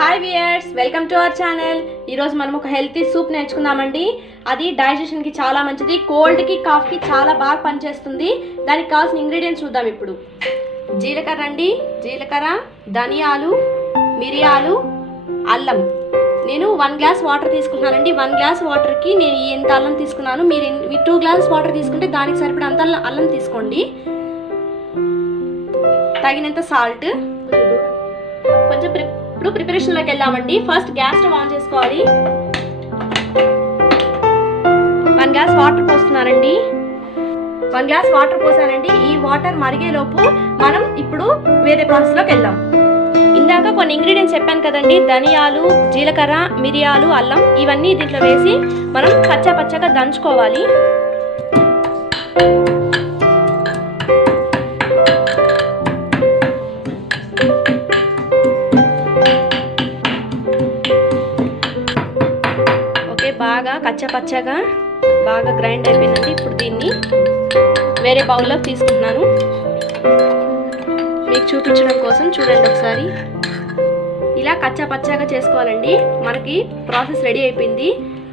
Hi viewers, welcome to our channel. ఈరోజు మనం ఒక హెల్తీ సూప్ నేర్చుకుందామండి. అది డైజెషన్కి చాలా మంచిది, కోల్డ్కి కాఫ్కి చాలా బాగా పనిచేస్తుంది. దానికి కావాల్సిన ఇంగ్రీడియంట్స్ చూద్దాం ఇప్పుడు. జీలకర్ర అండి, జీలకర్ర, ధనియాలు, మిరియాలు, అల్లం. నేను 1 గ్లాస్ వాటర్ తీసుకుంటున్నానండి. 1 గ్లాస్ వాటర్కి నేను ఎంత అల్లం తీసుకున్నాను, మీరు 2 గ్లాస్ వాటర్ తీసుకుంటే దానికి సరిపడంత అల్లం తీసుకోండి. తగినంత సాల్ట్. కొంచెం ఇప్పుడు ప్రిపరేషన్లోకి వెళ్దామండి. ఫస్ట్ గ్యాస్ స్టవ్ ఆన్ చేసుకోవాలి. 1 గ్లాస్ వాటర్ పోస్తున్నానండి. 1 గ్లాస్ వాటర్ పోసానండి. ఈ వాటర్ మరిగేలోపు మనం ఇప్పుడు వేరే ప్రాసెస్లోకి వెళ్దాం. ఇందాక కొన్ని ఇంగ్రీడియంట్స్ చెప్పాను కదండి, ధనియాలు, జీలకర్ర, మిరియాలు, అల్లం, ఇవన్నీ దీంట్లో వేసి మనం పచ్చగా దంచుకోవాలి. బాగా పచ్చగా బాగా గ్రైండ్ అయిపోయిందండి. ఇప్పుడు దీన్ని వేరే బౌల్లోకి తీసుకుంటున్నాను. మీకు చూపించడం కోసం చూడండి ఒకసారి. ఇలా పచ్చగా చేసుకోవాలండి. మనకి ప్రాసెస్ రెడీ అయిపోయింది.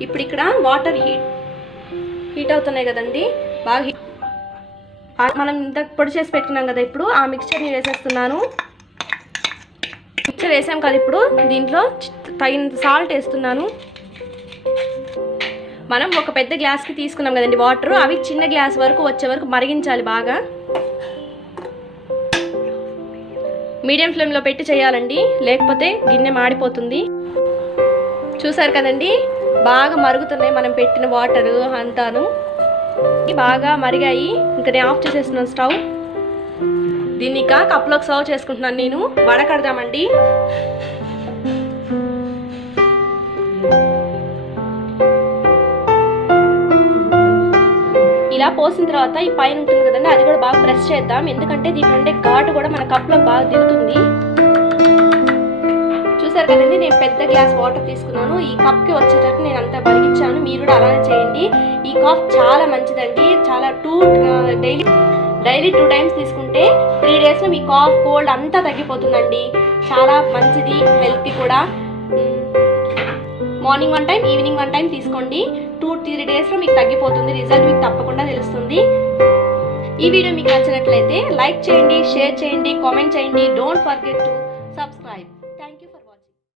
ఇప్పుడు ఇక్కడ వాటర్ హీట్ అవుతున్నాయి కదండి, బాగా మనం ఇంత పొడి చేసి పెట్టుకున్నాం కదా. ఇప్పుడు ఆ మిక్స్చర్ని వేసేస్తున్నాను. మిక్స్చర్ వేసాం కదా, ఇప్పుడు దీంట్లో తగినంత సాల్ట్ వేస్తున్నాను. మనం ఒక పెద్ద గ్లాస్కి తీసుకున్నాం కదండి వాటర్, అవి చిన్న గ్లాస్ వరకు వచ్చే వరకు మరిగించాలి. బాగా మీడియం ఫ్లేమ్లో పెట్టి చేయాలండి, లేకపోతే గిన్నె మాడిపోతుంది. చూసారు కదండి, బాగా మరుగుతున్నాయి మనం పెట్టిన వాటర్ అంతాను. బాగా మరిగాయి. ఇంకా నేను ఆఫ్ చేసేస్తున్నాను స్టవ్. దీన్ని ఇక కప్లోకి సర్వ్ చేసుకుంటున్నాను. నేను వడకడదామండి. ఇలా పోసిన తర్వాత ఈ పైన ఉంటుంది కదండి, అది కూడా బాగా ప్రెస్ చేద్దాం. ఎందుకంటే దీంట్లో ఘాటు కూడా మన కప్లో బాగా దిగుతుంది. చూసారు కదండి, నేను పెద్ద గ్లాస్ వాటర్ తీసుకున్నాను. ఈ కప్కి వచ్చేటట్టు నేను అంతా మరిగించాను. మీరు కూడా అలానే చేయండి. ఈ కాఫ్ చాలా మంచిదండి. చాలా డైలీ 2 టైమ్స్ తీసుకుంటే 3 డేస్లో మీ కాఫ్ కోల్డ్ అంతా తగ్గిపోతుందండి. చాలా మంచిది హెల్త్కి కూడా. మార్నింగ్ 1 టైం, ఈవినింగ్ 1 టైం తీసుకోండి. 2-3 డేస్లో మీకు తగ్గిపోతుంది. రిజల్ట్ మీకు తప్పకుండా తెలుస్తుంది. ఈ వీడియో మీకు నచ్చినట్లయితే లైక్ చేయండి, షేర్ చేయండి, కామెంట్ చేయండి. Don't forget to